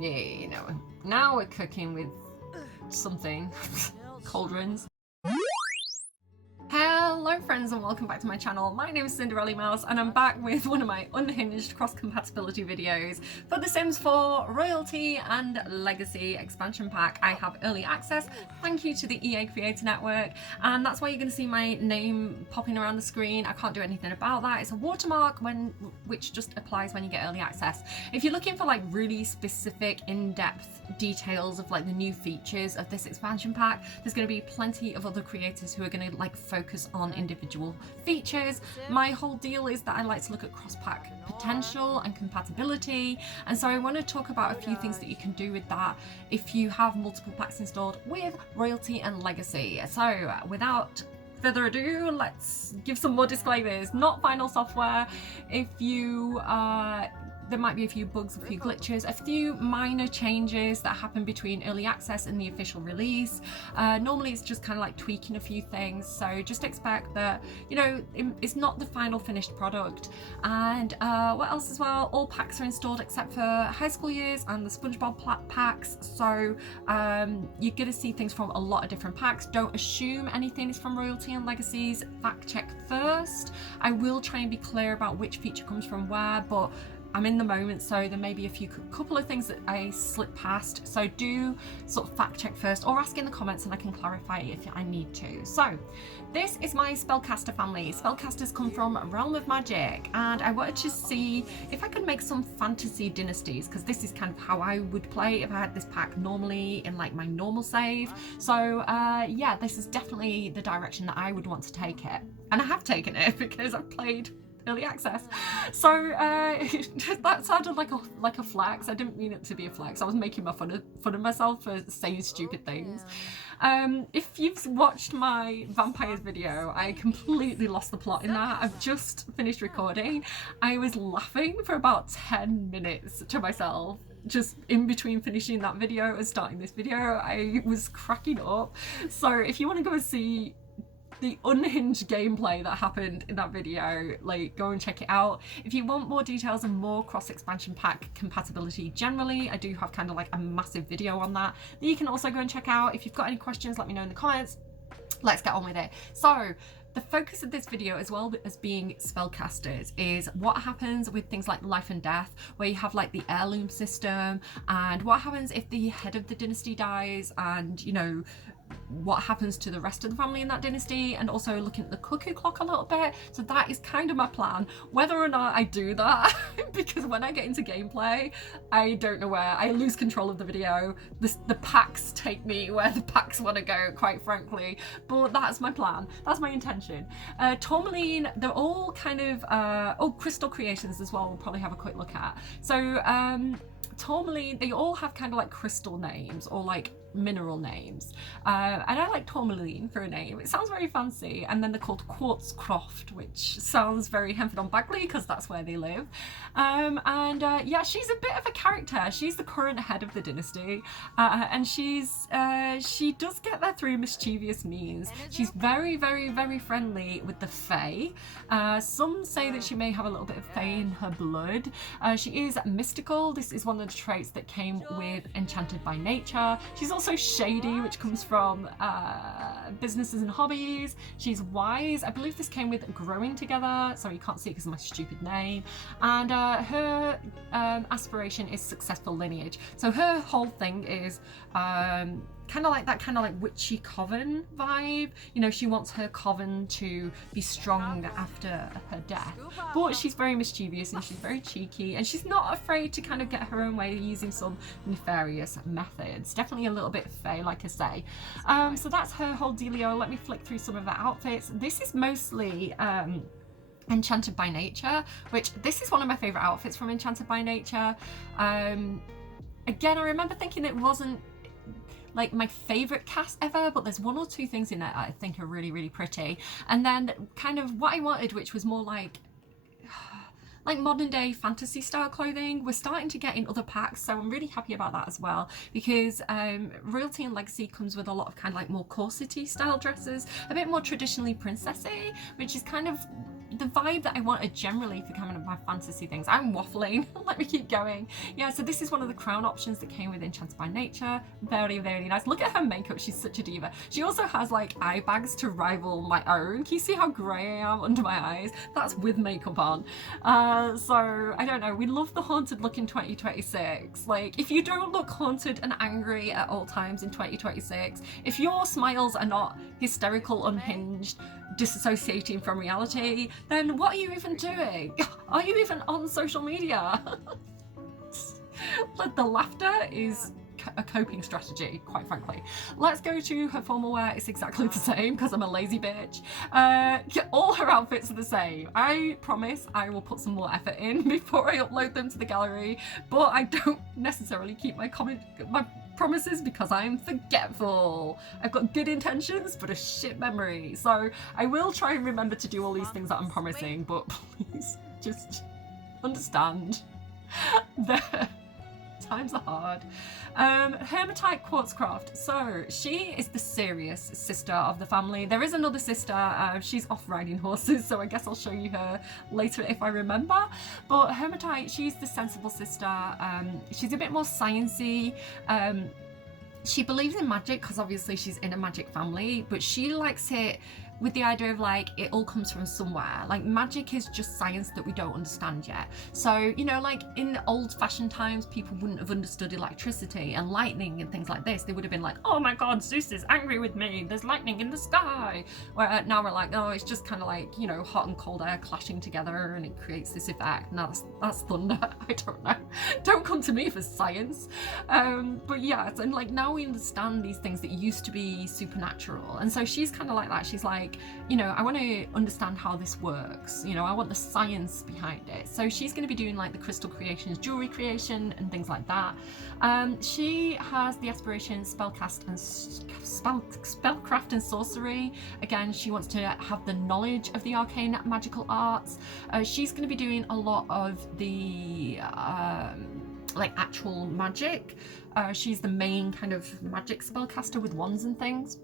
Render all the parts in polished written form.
Yeah, you know, now we're cooking with something. Cauldrons. Hello friends and welcome back to my channel. My name is Cinderellimouse and I'm back with one of my unhinged cross-compatibility videos for The Sims 4 Royalty and Legacy expansion pack. I have early access, thank you to the EA Creator Network, and that's why you're going to see my name popping around the screen. I can't do anything about that. It's a watermark which just applies when you get early access. If you're looking for like really specific in-depth details of like the new features of this expansion pack, there's going to be plenty of other creators who are going to like focus on individual features. My whole deal is that I like to look at cross-pack potential and compatibility, and so I want to talk about a few things that you can do with that if you have multiple packs installed with Royalty and Legacy. So without further ado, let's give some more disclaimers. Not final software. If you there might be a few bugs, a few glitches, a few minor changes that happen between early access and the official release. Normally it's just kind of like tweaking a few things, so just expect that, you know, it's not the final finished product. And what else as well, all packs are installed except for high school years and the SpongeBob packs, so you're going to see things from a lot of different packs. Don't assume anything is from Royalty and Legacies, fact check first. I will try and be clear about which feature comes from where, but I'm in the moment, so there may be a couple of things that I slip past, so do sort of fact check first or ask in the comments and I can clarify if I need to. So this is my Spellcaster family. Spellcasters come from Realm of Magic, and I wanted to see if I could make some fantasy dynasties, because this is kind of how I would play if I had this pack normally in like my normal save. So yeah, this is definitely the direction that I would want to take it, and I have taken it because I've played early access. So that sounded like a flex. I didn't mean it to be a flex. I was making fun of myself for saying stupid things. If you've watched my vampires video, I completely lost the plot in that. I've just finished recording. I was laughing for about 10 minutes to myself, just in between finishing that video and starting this video. I was cracking up. So if you want to go and see the unhinged gameplay that happened in that video, like, go and check it out. If you want more details and more cross expansion pack compatibility generally, I do have kind of like a massive video on that you can also go and check out. If you've got any questions, let me know in the comments. Let's get on with it. So the focus of this video, as well as being spellcasters, is what happens with things like life and death, where you have like the heirloom system, and what happens if the head of the dynasty dies, and you know, what happens to the rest of the family in that dynasty, and also looking at the cuckoo clock a little bit. So that is kind of my plan. Whether or not I do that, because when I get into gameplay, I don't know where. I lose control of the video. The packs take me where the packs want to go, quite frankly. But that's my plan. That's my intention. Tourmaline, they're all kind of, oh, Crystal Creations as well, we'll probably have a quick look at. So Tourmaline, they all have kind of like crystal names or like mineral names, and I like Tourmaline for a name. It sounds very fancy. And then they're called Quartzcroft, which sounds very Henford on Bagley because that's where they live. Yeah, she's a bit of a character. She's the current head of the dynasty, and she does get there through mischievous means. She's very, very, very friendly with the Fae. Some say that she may have a little bit of Fae in her blood. She is mystical. This is one of the traits that came with Enchanted by Nature. She's also shady, which comes from businesses and hobbies. She's wise. I believe this came with Growing Together. Sorry, you can't see it because of my stupid name. And her aspiration is successful lineage. So her whole thing is kind of like witchy coven vibe. You know, she wants her coven to be strong after her death, but she's very mischievous and she's very cheeky, and she's not afraid to kind of get her own way using some nefarious methods. Definitely a little bit fey, like I say. So that's her whole dealio. Let me flick through some of her outfits. This is mostly Enchanted by Nature, which this is one of my favorite outfits from Enchanted by Nature. Again, I remember thinking it wasn't like my favorite cast ever, but there's one or two things in it I think are really, really pretty. And then kind of what I wanted, which was more like modern day fantasy style clothing, we're starting to get in other packs, so I'm really happy about that as well, because Royalty and Legacy comes with a lot of kind of like more corsety style dresses, a bit more traditionally princessy, which is kind of, the vibe that I wanted generally for kind of my fantasy things. I'm waffling. Let me keep going. Yeah, so this is one of the crown options that came with Enchanted by Nature. Very, very nice. Look at her makeup. She's such a diva. She also has like eye bags to rival my own. Can you see how grey I am under my eyes? That's with makeup on. So I don't know. We love the haunted look in 2026. Like, if you don't look haunted and angry at all times in 2026, if your smiles are not hysterical, unhinged, disassociating from reality, then what are you even doing? Are you even on social media? Like, the laughter is a coping strategy, quite frankly. Let's go to her formal wear. It's exactly the same because I'm a lazy bitch. All her outfits are the same. I promise I will put some more effort in before I upload them to the gallery, but I don't necessarily keep my promises because I'm forgetful. I've got good intentions but a shit memory, so I will try and remember to do all these things that I'm promising, but please just understand that times are hard. Hematite Quartzcraft. So she is the serious sister of the family. There is another sister. She's off riding horses, so I guess I'll show you her later if I remember. But Hematite, she's the sensible sister. She's a bit more sciencey. She believes in magic because obviously she's in a magic family, but she likes it with the idea of like it all comes from somewhere. Like, magic is just science that we don't understand yet. So, you know, like in old-fashioned times, people wouldn't have understood electricity and lightning and things like this. They would have been like, oh my god, Zeus is angry with me, there's lightning in the sky. Where now we're like, no, it's just kind of like, you know, hot and cold air clashing together and it creates this effect. Now that's thunder. I don't know. Don't come to me for science. But yeah, and like now we understand these things that used to be supernatural. And so she's kind of like that. She's like, you know, I want to understand how this works. You know, I want the science behind it. So she's going to be doing like the crystal creations, jewelry creation and things like that. She has the aspiration spellcraft and sorcery. Again, she wants to have the knowledge of the arcane magical arts. She's going to be doing a lot of the like actual magic. She's the main kind of magic spellcaster with wands and things.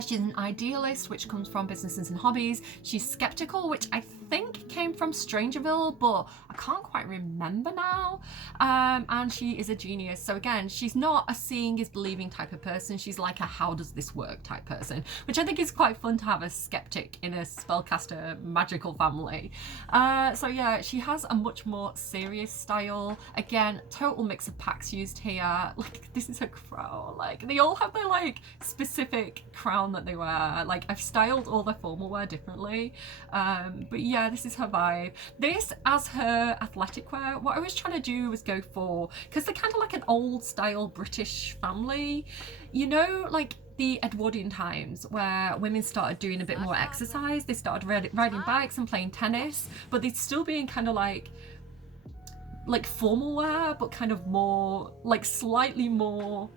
She's an idealist, which comes from businesses and hobbies. She's skeptical, which I think came from Strangerville, but I can't quite remember now. And she is a genius. So again, she's not a seeing is believing type of person. She's like a how does this work type person, which I think is quite fun to have a skeptic in a spellcaster magical family. So yeah, she has a much more serious style. Again, total mix of packs used here. Like, this is her crown. Like, they all have their like specific crown that they wear. Like, I've styled all their formal wear differently. But yeah, this is her vibe. This as her athletic wear. What I was trying to do was go for, because they're kind of like an old style British family, you know, like the Edwardian times where women started doing a bit more exercise. They started riding bikes and playing tennis, but they'd still being kind of like formal wear, but kind of more like slightly more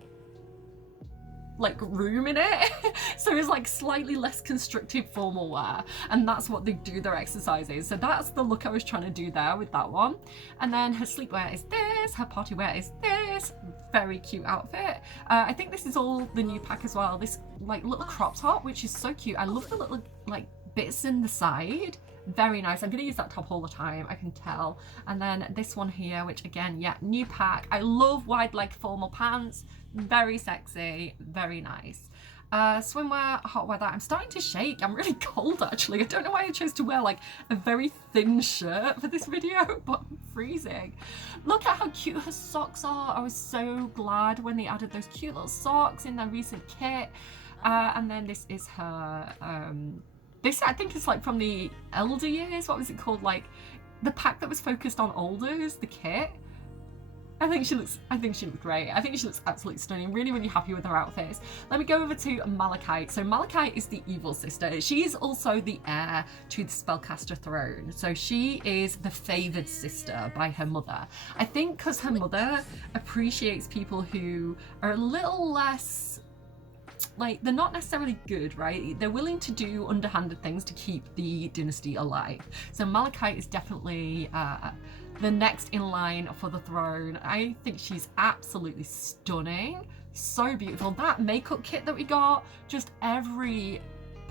like room in it. So it's like slightly less constrictive formal wear, and that's what they do their exercises. So that's the look I was trying to do there with that one. And then her sleepwear is this, her party wear is this. Very cute outfit. I think this is all the new pack as well. This like little crop top, which is so cute. I love the little like bits in the side. Very nice. I'm going to use that top all the time, I can tell. And then this one here, which again, yeah, new pack. I love wide leg formal pants. Very sexy, very nice. Swimwear, hot weather. I'm starting to shake. I'm really cold actually. I don't know why I chose to wear like a very thin shirt for this video, but I'm freezing. Look at how cute her socks are. I was so glad when they added those cute little socks in their recent kit. And then this is her, this I think is like from the elder years. What was it called? Like the pack that was focused on olders, the kit. I think she looks great. I think she looks absolutely stunning. Really, really happy with her outfits. Let me go over to Malachite. So Malachite is the evil sister. She is also the heir to the Spellcaster throne. So she is the favoured sister by her mother. I think because her mother appreciates people who are a little less, like, they're not necessarily good, right? They're willing to do underhanded things to keep the dynasty alive. So Malachite is definitely the next in line for the throne. I think she's absolutely stunning. So beautiful. That makeup kit that we got, just every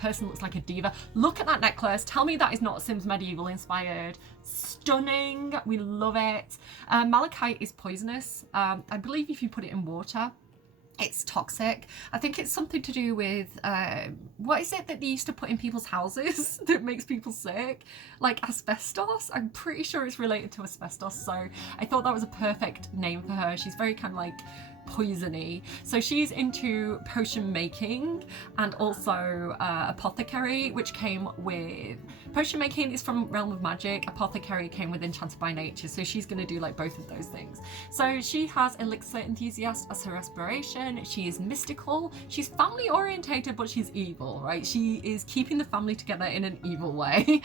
person looks like a diva. Look at that necklace. Tell me that is not Sims Medieval inspired. Stunning. We love it. Malachite is poisonous. I believe if you put it in water, it's toxic. I think it's something to do with, what is it that they used to put in people's houses that makes people sick? Like asbestos? I'm pretty sure it's related to asbestos. So I thought that was a perfect name for her. She's very kind of like poisony. So she's into potion making and also apothecary, which came with potion making is from Realm of Magic. Apothecary came with Enchanted by Nature, so she's going to do like both of those things. So she has elixir enthusiast as her aspiration. She is mystical, she's family orientated, but she's evil, right? She is keeping the family together in an evil way.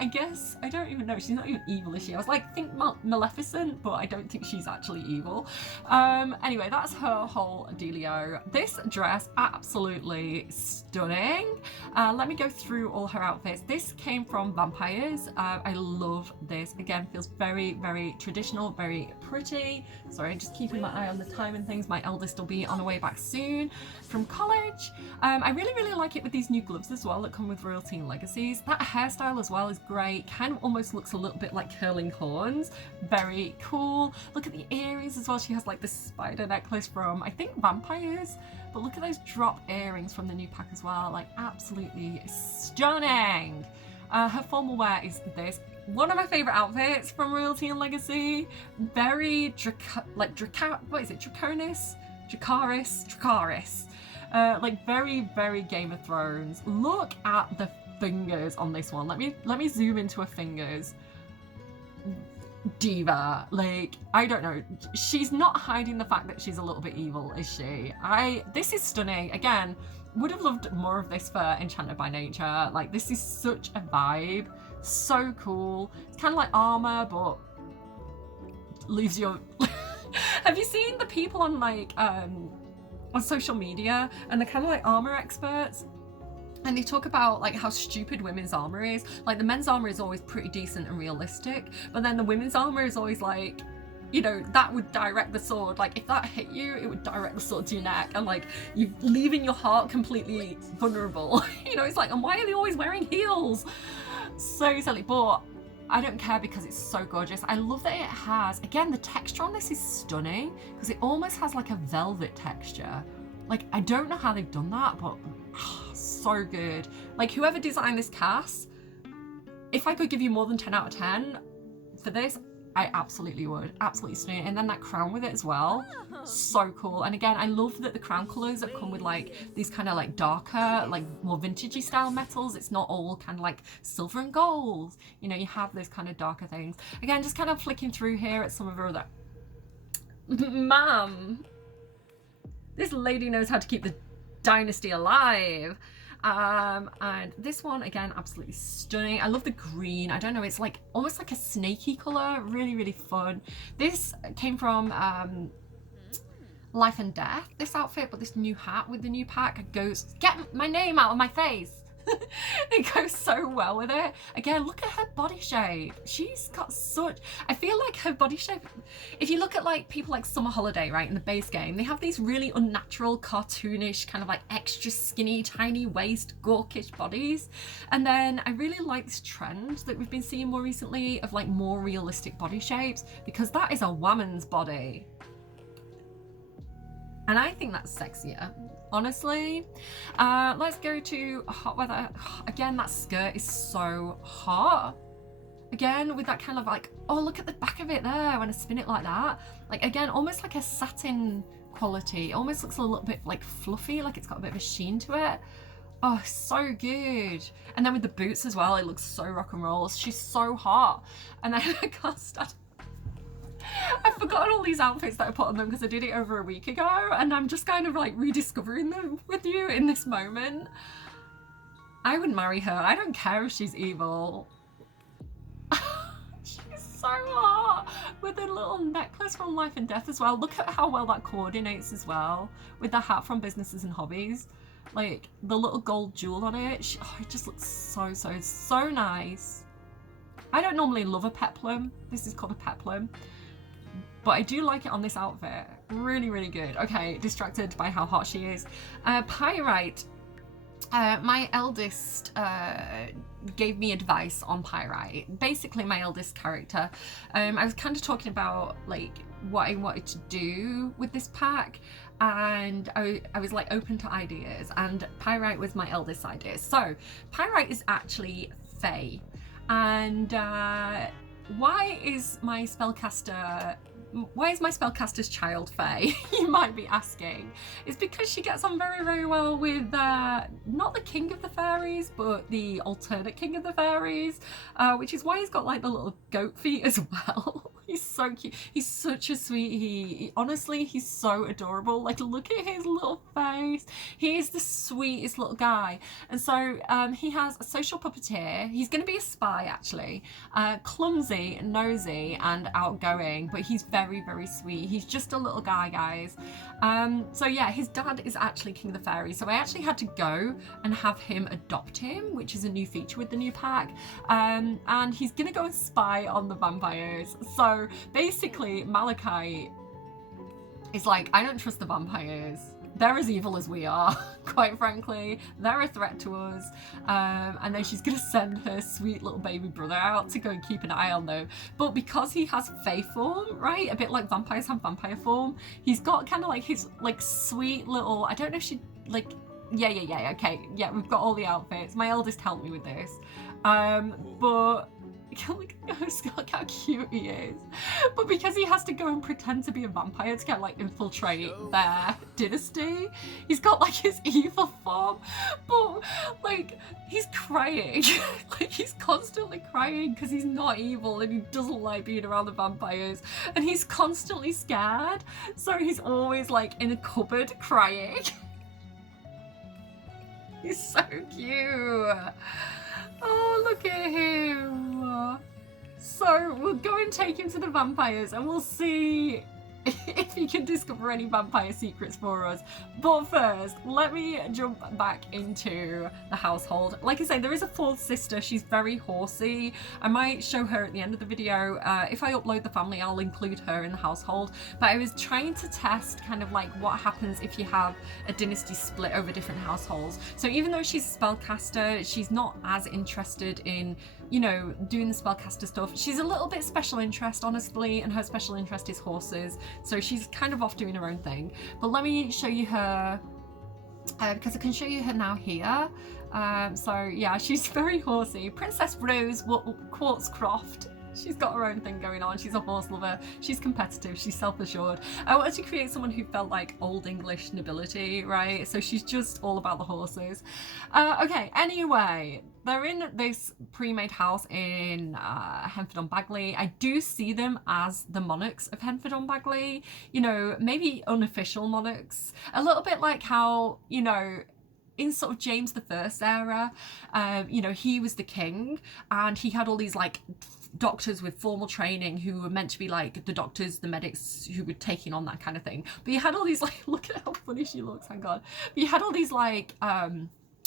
I guess I don't even know, she's not even evil, is she? I was like, think Maleficent, but I don't think she's actually evil. Anyway, that's her whole dealio. This dress, absolutely stunning. Let me go through all her outfits. This came from Vampires. I love this. Again, feels very, very traditional, very pretty. Sorry, just keeping my eye on the time and things. My eldest will be on her way back soon from college. I really, really like it with these new gloves as well that come with Royalty and Legacies. That hairstyle as well is great. Kind of almost looks a little bit like curling horns. Very cool. Look at the earrings as well. She has like this spider necklace from, I think, Vampires. But look at those drop earrings from the new pack as well. Like, absolutely stunning. Her formal wear is this. One of my favorite outfits from Royalty and Legacy. Very Dracaris. Like very, very Game of Thrones. Look at the fingers on this one. Let me zoom into her fingers. Diva, like, I don't know, she's not hiding the fact that she's a little bit evil, is she? This is stunning. Again, would have loved more of this for Enchanted by Nature. Like, this is such a vibe, so cool. It's kind of like armor, but leaves your have you seen the people on like on social media, and they're kind of like armor experts, and they talk about like how stupid women's armor is. Like, the men's armor is always pretty decent and realistic, but then the women's armor is always like, you know, that would direct the sword. Like, if that hit you, it would direct the sword to your neck, and like, you leaving your heart completely vulnerable. You know, it's like, and why are they always wearing heels? So silly, but I don't care because it's so gorgeous. I love that it has, again, the texture on this is stunning because it almost has like a velvet texture. Like, I don't know how they've done that, but so good. Like, whoever designed this cast, if I could give you more than 10 out of 10 for this, I absolutely would. Absolutely stunning. And then that crown with it as well. So cool. And again, I love that the crown colours have come with like these kind of like darker, like more vintagey style metals. It's not all kind of like silver and gold. You know, you have those kind of darker things. Again, just kind of flicking through here at some of her other... Ma'am, this lady knows how to keep the dynasty alive. And this one, again, absolutely stunning. I love the green. I don't know, it's like almost like a snaky color. Really, really fun. This came from Life and Death, this outfit, but this new hat with the new pack goes, get my name out of my face. It goes so well with it. Again, look at her body shape. She's got such, I feel like her body shape, if you look at like people like Summer Holiday, right, in the base game, they have these really unnatural, cartoonish, kind of like extra skinny, tiny waist, gawkish bodies. And then I really like this trend that we've been seeing more recently of like more realistic body shapes, because that is a woman's body. And I think that's sexier, honestly. Let's go to hot weather. Again, that skirt is so hot. Again, with that kind of like, oh, look at the back of it there when I spin it like that. Like, again, almost like a satin quality. It almost looks a little bit like fluffy, like it's got a bit of a sheen to it. Oh, so good. And then with the boots as well, it looks so rock and roll. She's so hot. And then I can't start. I've forgotten all these outfits that I put on them because I did it over a week ago, and I'm just kind of like rediscovering them with you in this moment. I would marry her. I don't care if she's evil. She's so hot with a little necklace from Life and Death as well. Look at how well that coordinates as well with the hat from Businesses and Hobbies. Like the little gold jewel on it. It just looks so nice. I don't normally love a peplum. This is called a peplum. But I do like it on this outfit. Really, really good. Okay, distracted by how hot she is. Pyrite. my eldest gave me advice on Pyrite. Basically, my eldest character. I was kind of talking about like what I wanted to do with this pack, and I was like open to ideas, and Pyrite was my eldest idea. So Pyrite is actually Fae, and why is my spellcaster's child Fae? You might be asking. It's because she gets on very, very well with not the king of the fairies, but the alternate king of the fairies, which is why he's got like the little goat feet as well. He's so cute. He's such a sweet. He honestly, he's so adorable. Like, look at his little face. He is the sweetest little guy. And so he has a social puppeteer. He's going to be a spy, actually. Clumsy, nosy, and outgoing, but he's very, very sweet. He's just a little guy, guys. So yeah, his dad is actually King of the Fairies. So I actually had to go and have him adopt him, which is a new feature with the new pack. And he's going to go and spy on the vampires. So basically, Malachi is like, I don't trust the vampires. They're as evil as we are, quite frankly. They're a threat to us. And then she's going to send her sweet little baby brother out to go and keep an eye on them. But because he has Fae form, right? A bit like vampires have vampire form. He's got kind of like his like sweet little, I don't know if she like, yeah, okay. Yeah, we've got all the outfits. My eldest helped me with this. But look how cute he is. But because he has to go and pretend to be a vampire to kind of like infiltrate their dynasty, he's got like his evil form. But like, he's crying. Like, he's constantly crying because he's not evil and he doesn't like being around the vampires, and he's constantly scared. So he's always like in a cupboard crying. He's so cute. Oh, look at him. So we'll go and take him to the vampires and we'll see if he can discover any vampire secrets for us. But first, let me jump back into the household. Like I say, there is a fourth sister. She's very horsey. I might show her at the end of the video. If I upload the family, I'll include her in the household. But I was trying to test kind of like what happens if you have a dynasty split over different households. So even though she's a spellcaster, she's not as interested in, you know, doing the spellcaster stuff. She's a little bit special interest, honestly, and her special interest is horses. So she's kind of off doing her own thing. But let me show you her, because I can show you her now here. So yeah, she's very horsey. Princess Rose Quartzcroft. She's got her own thing going on. She's a horse lover. She's competitive. She's self-assured. I wanted to create someone who felt like old English nobility, right? So she's just all about the horses. Okay, anyway, they're in this pre-made house in Henford-on-Bagley. I do see them as the monarchs of Henford-on-Bagley. You know, maybe unofficial monarchs. A little bit like how, you know, in sort of James I era, you know, he was the king and he had all these like doctors with formal training who were meant to be like the doctors, the medics who were taking on that kind of thing. But you had all these like, look at how funny she looks, hang on. But you had all these like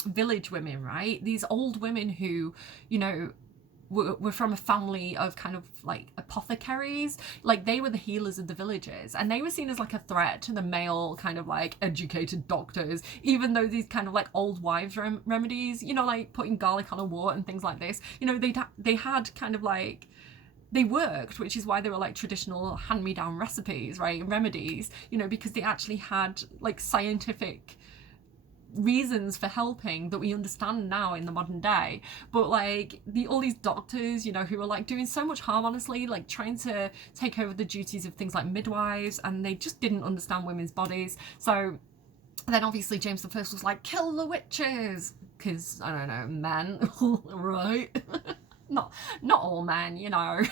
village women, right? These old women who, you know, were from a family of kind of like apothecaries. Like, they were the healers of the villages, and they were seen as like a threat to the male kind of like educated doctors, even though these kind of like old wives remedies, you know, like putting garlic on a wart and things like this, you know, they had kind of like, they worked, which is why they were like traditional hand-me-down recipes, right, remedies, you know, because they actually had like scientific reasons for helping that we understand now in the modern day. But like all these doctors, you know, who are like doing so much harm, honestly, like trying to take over the duties of things like midwives, and they just didn't understand women's bodies. So then obviously James I was like, kill the witches, because I don't know, men, right? not all men, you know.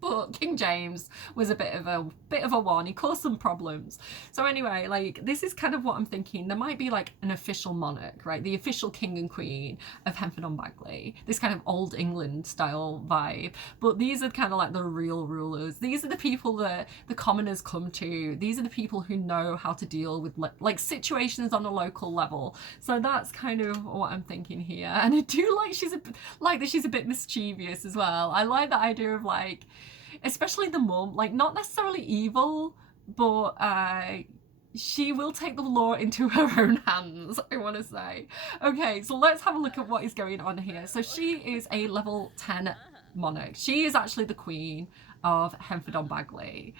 But King James was a bit of a one. He caused some problems. So anyway, like, this is kind of what I'm thinking. There might be like an official monarch, right? The official king and queen of Henford-on-Bagley. This kind of old England style vibe. But these are kind of like the real rulers. These are the people that the commoners come to. These are the people who know how to deal with like situations on a local level. So that's kind of what I'm thinking here. And I do like that she's a bit mischievous as well. I like the idea of like, especially the mum, like not necessarily evil, but she will take the law into her own hands, I want to say. Okay, so let's have a look at what is going on here. So she is a level 10 monarch. She is actually the queen of Henford-on-Bagley.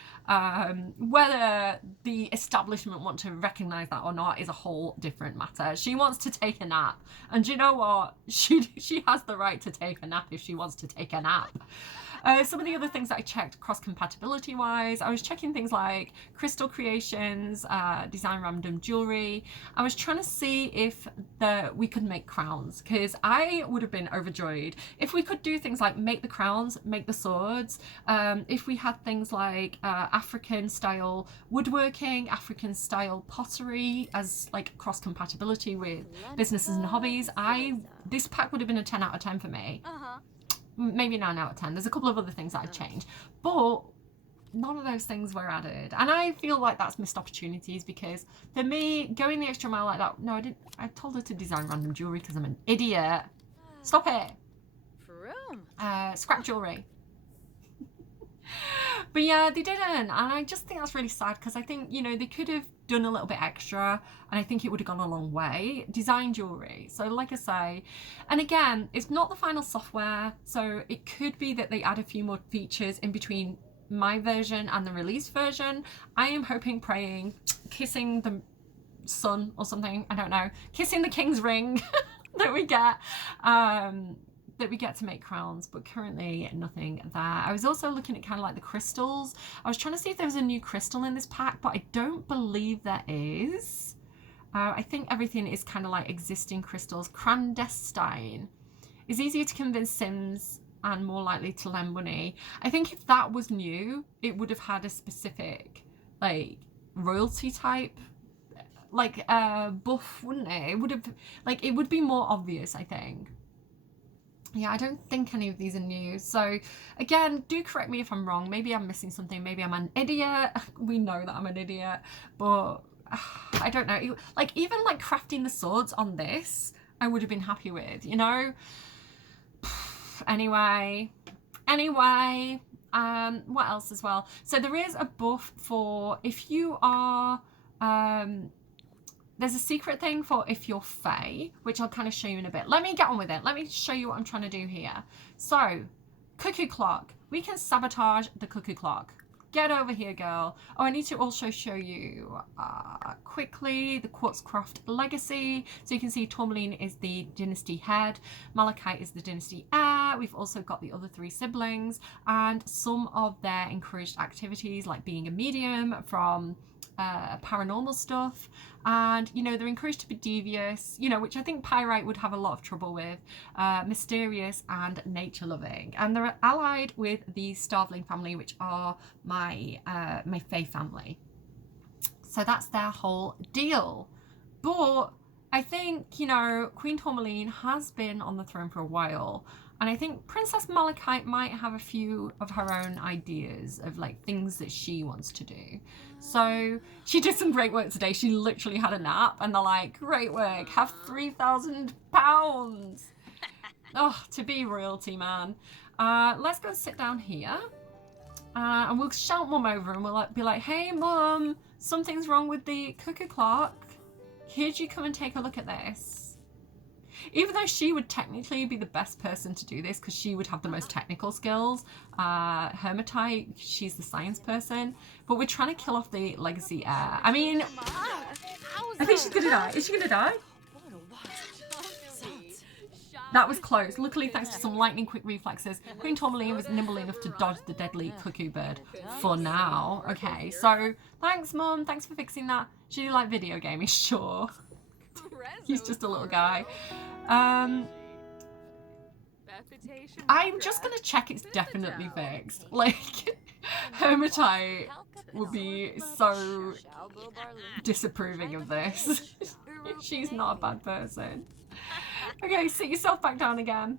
Whether the establishment want to recognise that or not is a whole different matter. She wants to take a nap. And do you know what? She has the right to take a nap if she wants to take a nap. Some of the other things that I checked cross-compatibility wise, I was checking things like crystal creations, design random jewelry. I was trying to see if we could make crowns, because I would have been overjoyed if we could do things like make the crowns, make the swords, if we had things like African style woodworking, African style pottery as like cross-compatibility with businesses and hobbies. This pack would have been a 10 out of 10 for me. Maybe 9 out of 10. There's a couple of other things that I'd change, but none of those things were added, and I feel like that's missed opportunities, because for me, going the extra mile like that, no, I didn't. I told her to design random jewelry because I'm an idiot. Stop it. Scrap jewelry. But yeah, they didn't, and I just think that's really sad, because I think, you know, they could have done a little bit extra, and I think it would have gone a long way. Design jewelry. So like I say, and again, it's not the final software, so it could be that they add a few more features in between my version and the release version. I am hoping, praying, kissing the sun or something, I don't know, kissing the king's ring that we get. That we get to make crowns, but currently nothing there. I was also looking at kind of like the crystals. I was trying to see if there was a new crystal in this pack, but I don't believe there is. I think everything is kind of like existing crystals. Clandestine is easier to convince Sims and more likely to lend money. I think if that was new, it would have had a specific like royalty type like buff, wouldn't it? It would have, like, it would be more obvious, I think. Yeah, I don't think any of these are new. So again, do correct me if I'm wrong. Maybe I'm missing something. Maybe I'm an idiot. We know that I'm an idiot, but I don't know. Like, even like crafting the swords on this, I would have been happy with, you know? Anyway, what else as well? So there is a buff for if you are, there's a secret thing for if you're Fae, which I'll kind of show you in a bit. Let me get on with it. Let me show you what I'm trying to do here. So, cuckoo clock. We can sabotage the cuckoo clock. Get over here, girl. Oh, I need to also show you quickly the Quartzcroft legacy. So you can see Tourmaline is the dynasty head. Malachite is the dynasty heir. We've also got the other 3 siblings and some of their encouraged activities, like being a medium, from paranormal stuff, and you know, they're encouraged to be devious, you know, which I think Pyrite would have a lot of trouble with, mysterious and nature loving, and they're allied with the Starveling family, which are my Fae family. So that's their whole deal. But I think, you know, Queen Tourmaline has been on the throne for a while, and I think Princess Malachite might have a few of her own ideas of like things that she wants to do. So she did some great work today. She literally had a nap, and they're like, great work, have £3,000. Oh, to be royalty, man. Let's go sit down here, and we'll shout Mum over, and we'll be like, hey Mum, something's wrong with the cuckoo clock. Could you come and take a look at this? Even though she would technically be the best person to do this, because she would have the most technical skills. Hermitite, she's the science person, but we're trying to kill off the legacy heir. I mean, I think she's gonna die. Is she gonna die? That was close. Luckily, thanks to some lightning quick reflexes, Queen Tourmaline was nimble enough to dodge the deadly cuckoo bird for now. Okay, so thanks Mum, thanks for fixing that. She like video gaming, sure. He's just a little guy. I'm just gonna check it's definitely fixed. Like, Hermitite would be so disapproving of this. She's not a bad person. Okay, sit yourself back down again.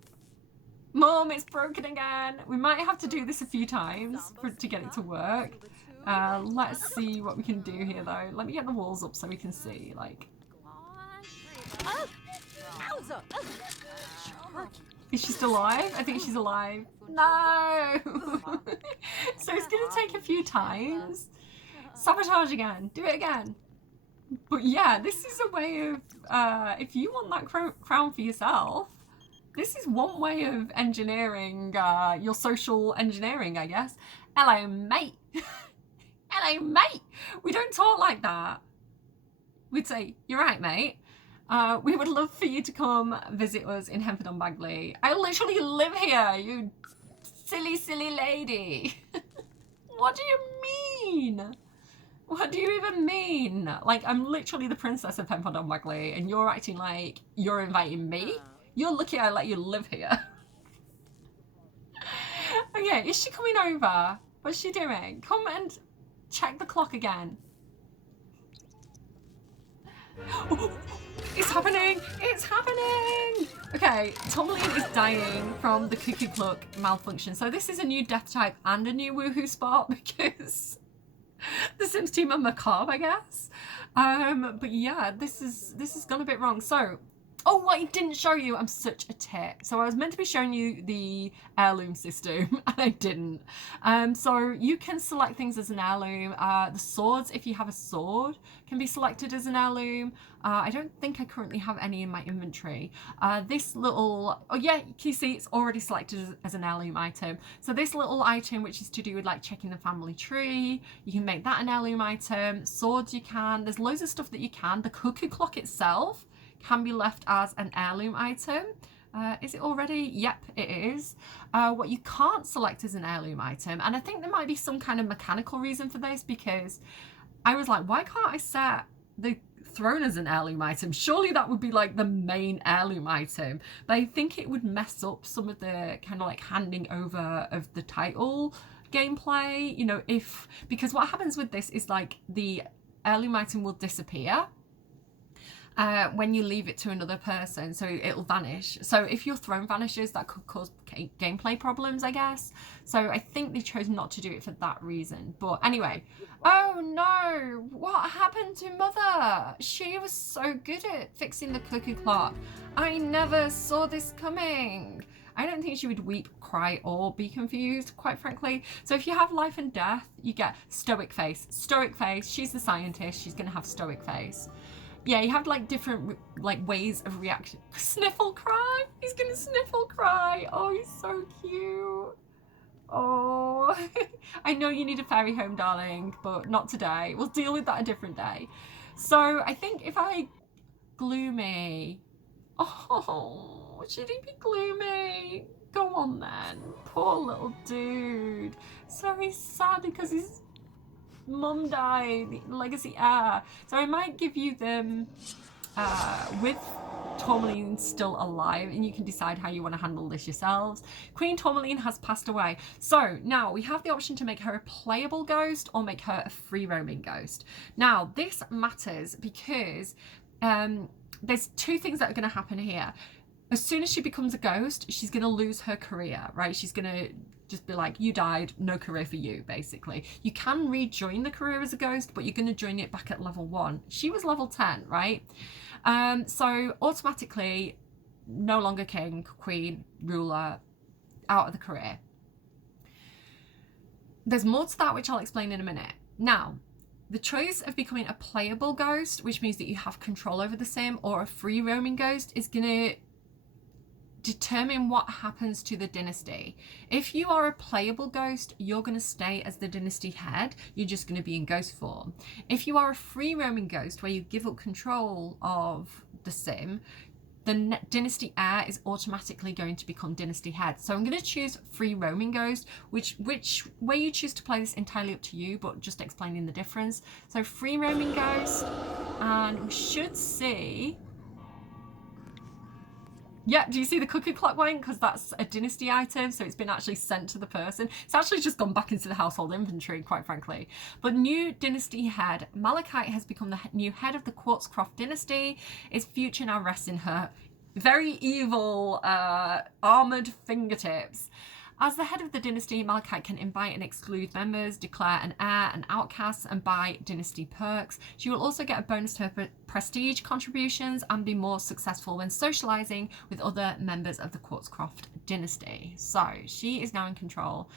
Mum, it's broken again. We might have to do this a few times to get it to work. Let's see what we can do here though. Let me get the walls up so we can see, like. Is she still alive? I think she's alive. No! So it's gonna take a few times. Sabotage again. Do it again. But yeah, this is a way of, if you want that crown for yourself, this is one way of engineering your social engineering, I guess. Hello, mate. Hello, mate. We don't talk like that. We'd say, you're right, mate. We would love for you to come visit us in Henford-on-Bagley. I literally live here, you silly, silly lady. What do you mean? What do you even mean? Like, I'm literally the princess of Henford-on-Bagley, and you're acting like you're inviting me? You're lucky I let you live here. Okay, is she coming over? What's she doing? Come and check the clock again. It's happening! It's happening! Okay, Tourmaline is dying from the cuckoo clock malfunction. So this is a new death type and a new woohoo spot because the Sims team are macabre, I guess. But yeah, this has gone a bit wrong. So, oh, I didn't show you. I'm such a tit. So I was meant to be showing you the heirloom system, and I didn't. So you can select things as an heirloom. The swords, if you have a sword, can be selected as an heirloom. I don't think I currently have any in my inventory. This little, oh yeah, you see it's already selected as an heirloom item. So this little item, which is to do with like checking the family tree, you can make that an heirloom item. Swords you can, there's loads of stuff that you can. The cuckoo clock itself can be left as an heirloom item. Is it already? Yep, it is. What you can't select as an heirloom item, and I think there might be some kind of mechanical reason for this, because I was like, why can't I set the throne as an heirloom item? Surely that would be like the main heirloom item. But I think it would mess up some of the kind of like handing over of the title gameplay, you know, because what happens with this is like the heirloom item will disappear when you leave it to another person, so it'll vanish. So if your throne vanishes, that could cause gameplay problems, I guess. So I think they chose not to do it for that reason. But anyway, oh no, what happened to Mother? She was so good at fixing the cuckoo clock. I never saw this coming. I don't think she would weep, cry, or be confused, quite frankly. So if you have life and death, you get stoic face. Stoic face, she's the scientist, she's gonna have stoic face. Yeah, you have like different like ways of reaction. Sniffle cry? He's gonna sniffle cry. Oh, he's so cute. Oh, I know you need a fairy home, darling, but not today. We'll deal with that a different day. So I think if I gloomy. Oh, should he be gloomy? Go on then. Poor little dude. So he's sad because he's mum died, legacy heir. So I might give you them with Tourmaline still alive, and you can decide how you want to handle this yourselves. Queen Tourmaline has passed away. So now we have the option to make her a playable ghost or make her a free roaming ghost. Now this matters because there's two things that are going to happen here. As soon as she becomes a ghost, she's going to lose her career, right? She's going to just be like, you died, no career for you, basically. You can rejoin the career as a ghost, but you're going to join it back at level 1. She was level 10, right? So automatically, no longer king, queen, ruler, out of the career. There's more to that, which I'll explain in a minute. Now, the choice of becoming a playable ghost, which means that you have control over the sim, or a free roaming ghost, is going to determine what happens to the dynasty. If you are a playable ghost, you're going to stay as the dynasty head. You're just going to be in ghost form. If you are a free roaming ghost where you give up control of the sim, the dynasty heir is automatically going to become dynasty head. So I'm going to choose free roaming ghost, which way you choose to play this entirely up to you, but just explaining the difference. So free roaming ghost, and we should see. Yeah, do you see the cuckoo clock went? Because that's a dynasty item, so it's been actually sent to the person. It's actually just gone back into the household inventory, quite frankly. But new dynasty head. Malachite has become the new head of the Quartzcroft dynasty. Its future now rests in her very evil armoured fingertips. As the head of the dynasty, Malachite can invite and exclude members, declare an heir and outcast, and buy dynasty perks. She will also get a bonus to her prestige contributions and be more successful when socialising with other members of the Quartzcroft dynasty. So she is now in control.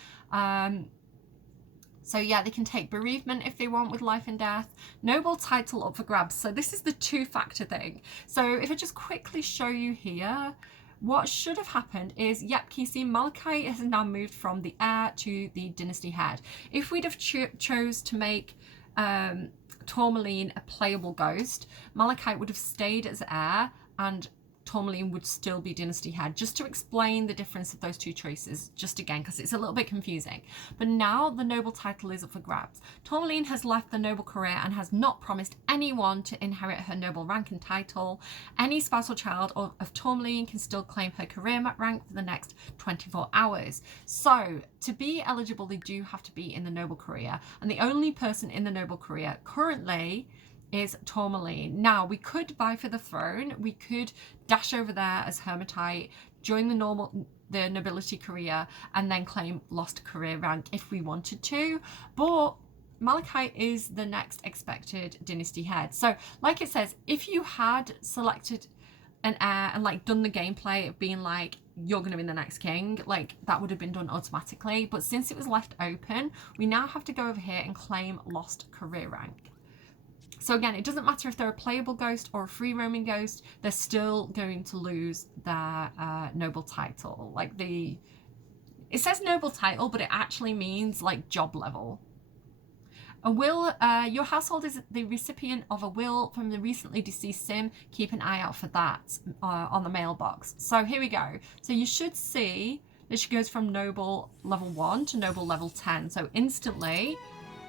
So yeah, they can take bereavement if they want with life and death. Noble title up for grabs. So this is the 2-factor thing. So if I just quickly show you here, what should have happened is, yep, can you see Malachite has now moved from the heir to the dynasty head. If we'd have chose to make Tourmaline a playable ghost, Malachite would have stayed as heir and Tourmaline would still be dynasty head, just to explain the difference of those two choices, just again, because it's a little bit confusing. But now the noble title is up for grabs. Tourmaline has left the noble career and has not promised anyone to inherit her noble rank and title. Any spouse or child of Tourmaline can still claim her career rank for the next 24 hours. So to be eligible, they do have to be in the noble career, and the only person in the noble career currently is Tourmaline. Now, we could vie for the throne. We could dash over there as Hermitite, join the nobility career, and then claim lost career rank if we wanted to. But Malachite is the next expected dynasty head. So, like it says, if you had selected an heir and like done the gameplay of being like, you're going to be the next king, like that would have been done automatically. But since it was left open, we now have to go over here and claim lost career rank. So again, it doesn't matter if they're a playable ghost or a free roaming ghost, they're still going to lose their noble title. Like it says noble title, but it actually means like job level. A will, your household is the recipient of a will from the recently deceased sim. Keep an eye out for that on the mailbox. So here we go. So you should see that she goes from noble level 1 to noble level 10. So instantly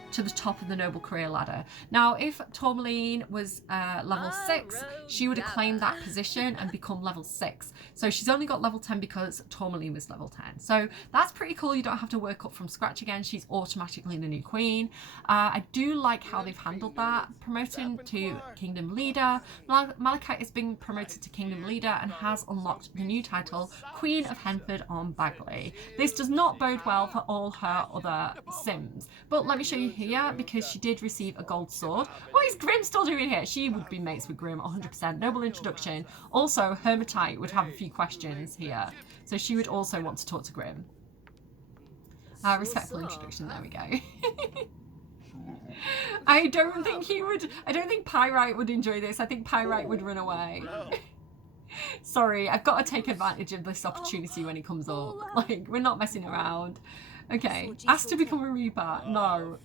to the top of the noble career ladder. Now, if Tourmaline was level 6, she would have claimed that position and become level 6. So she's only got level 10 because Tourmaline was level 10. So that's pretty cool. You don't have to work up from scratch again. She's automatically the new queen. I do like how they've handled that. Promoting to Kingdom Leader. Malachite has been promoted to Kingdom Leader and has unlocked the new title, Queen of Henford on Bagley. This does not bode well for all her other sims. But let me show you here, because she did receive a gold sword. What is Grim still doing here? She would be mates with Grim 100%. Noble introduction. Also, Hermitite would have a few questions here. So she would also want to talk to Grim. Respectful introduction, there we go. I don't think Pyrite would enjoy this. I think Pyrite would run away. Sorry, I've got to take advantage of this opportunity when it comes up. Like, we're not messing around. Okay, asked to become a Reaper. No.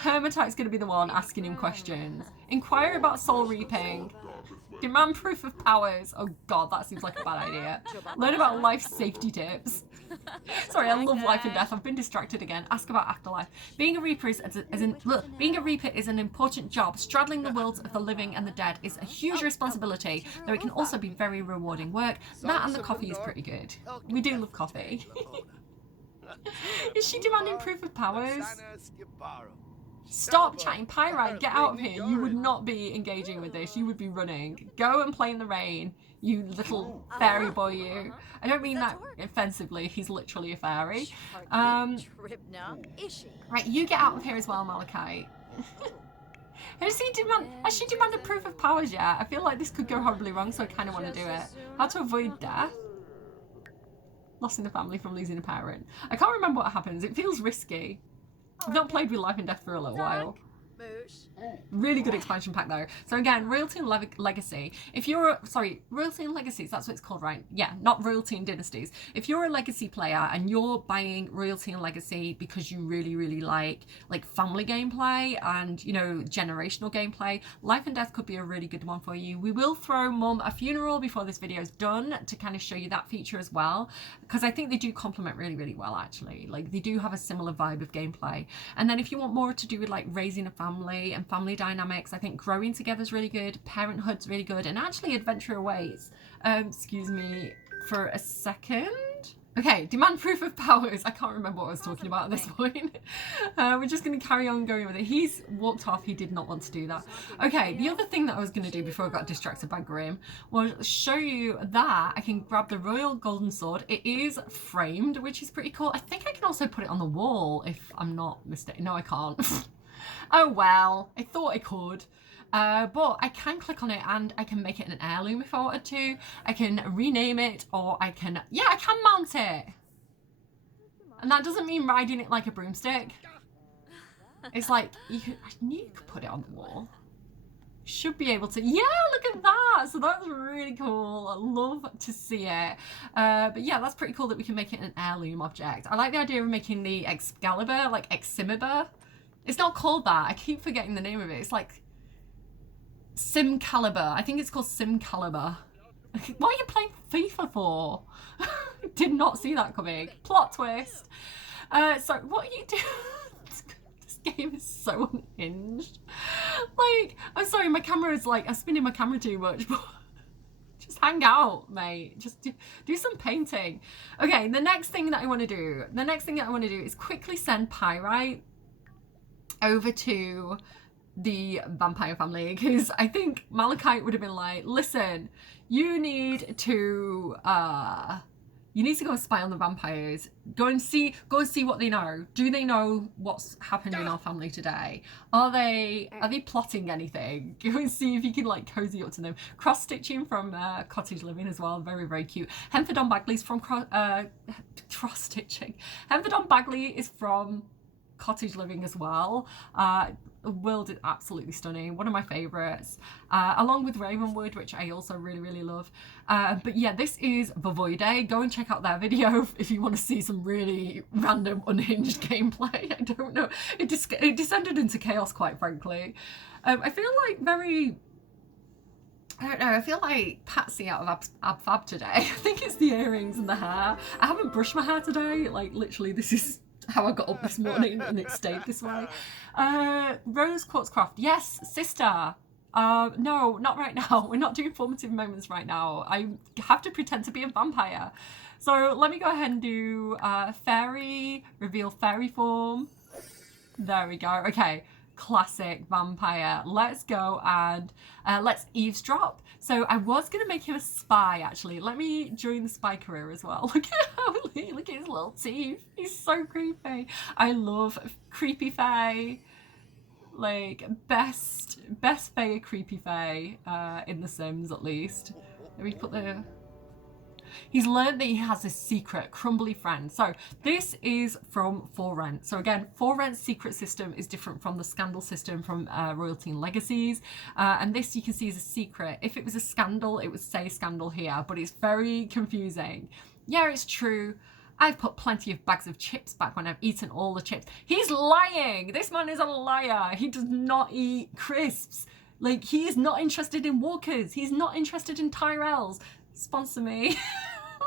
Hermitite's going to be the one asking him questions. Inquire about soul reaping. Demand proof of powers. Oh god, that seems like a bad idea. Learn about life safety tips. Sorry, I love life and death. I've been distracted again. Ask about afterlife. Being a Reaper being a Reaper is an important job. Straddling the worlds of the living and the dead is a huge responsibility, though it can also be very rewarding work. That and the coffee is pretty good. We do love coffee. Is she demanding proof of powers? Stop chatting, Pyrite, get out of here. You would not be engaging with this. You would be running. Go and play in the rain, you little fairy boy, you. I don't mean that offensively. He's literally a fairy. Right, you get out of here as well, Malachite. Has she demanded proof of powers yet? I feel like this could go horribly wrong, so I kind of want to do it. How to avoid death? Loss in the family from losing a parent. I can't remember what happens. It feels risky. I've not played with Life and Death for a little while. Really good expansion pack though. So again, Royalty and Legacy. If you're Royalty and Legacies, that's what it's called, right? Yeah, not Royalty and Dynasties. If you're a Legacy player and you're buying Royalty and Legacy because you really, really like family gameplay and, you know, generational gameplay, Life and Death could be a really good one for you. We will throw Mum a funeral before this video is done to kind of show you that feature as well, because I think they do complement really, really well actually. Like, they do have a similar vibe of gameplay. And then if you want more to do with like raising a family and family dynamics, I think Growing Together is really good, Parenthood's really good, and actually Adventure Awaits. Excuse me for a second. Okay, demand proof of powers. I can't remember what I was talking about at this point. We're just going to carry on going with it. He's walked off. He did not want to do that. Okay, the other thing that I was going to do before I got distracted by Grim was show you that I can grab the Royal Golden Sword. It is framed, which is pretty cool. I think I can also put it on the wall if I'm not mistaken. No, I can't. Oh well, I thought I could. But I can click on it and I can make it an heirloom if I wanted to. I can rename it, or I can, yeah, I can mount it. And that doesn't mean riding it like a broomstick. It's like, I knew you could put it on the wall. Should be able to. Yeah, look at that. So that's really cool. I love to see it. But yeah, that's pretty cool that we can make it an heirloom object. I like the idea of making the Excalibur, like Excalibur. It's not called that. I keep forgetting the name of it. It's like Simcalibur. I think it's called Simcalibur. What are you playing FIFA for? Did not see that coming. Plot twist. So what are you doing? This game is so unhinged. Like, I'm sorry, my camera is like, I'm spinning my camera too much, but just hang out, mate. Just do some painting. Okay, the next thing that I want to do is quickly send Pyrite over to the vampire family, because I think Malachite would have been like, listen, you need to go and spy on the vampires. Go and see what they know. Do they know what's happened in our family today? Are they plotting anything? Go and see if you can like cozy up to them. Cross stitching from Cottage Living as well, very, very cute. Hemford Bagley's from cross stitching. Hemford Bagley is from Cottage Living as well. World is absolutely stunning, one of my favorites, along with Ravenwood, which I also really, really love. But yeah, this is Vovoide. Go and check out their video if you want to see some really random unhinged gameplay. I don't know, it descended into chaos, quite frankly. I feel like I feel like Patsy out of Ab Fab today. I think it's the earrings and the hair. I haven't brushed my hair today, like literally this is how I got up this morning and it stayed this way. Rose Quartzcroft, yes, sister. No, not right now. We're not doing formative moments right now. I have to pretend to be a vampire. So let me go ahead and do fairy, reveal fairy form. There we go. Okay, classic vampire. Let's go and let's eavesdrop. So I was going to make him a spy, actually. Let me join the spy career as well. Look at his little teeth. He's so creepy. I love creepy fae. Like, best fae creepy fae in The Sims, at least. Let me put the... He's learned that he has a secret, crumbly friend. So this is from For Rent. So again, For Rent's secret system is different from the scandal system from Royalty and Legacies. And this you can see is a secret. If it was a scandal, it would say scandal here, but it's very confusing. Yeah, it's true. I've put plenty of bags of chips back when I've eaten all the chips. He's lying. This man is a liar. He does not eat crisps. Like, he is not interested in Walkers. He's not interested in Tyrells. Sponsor me.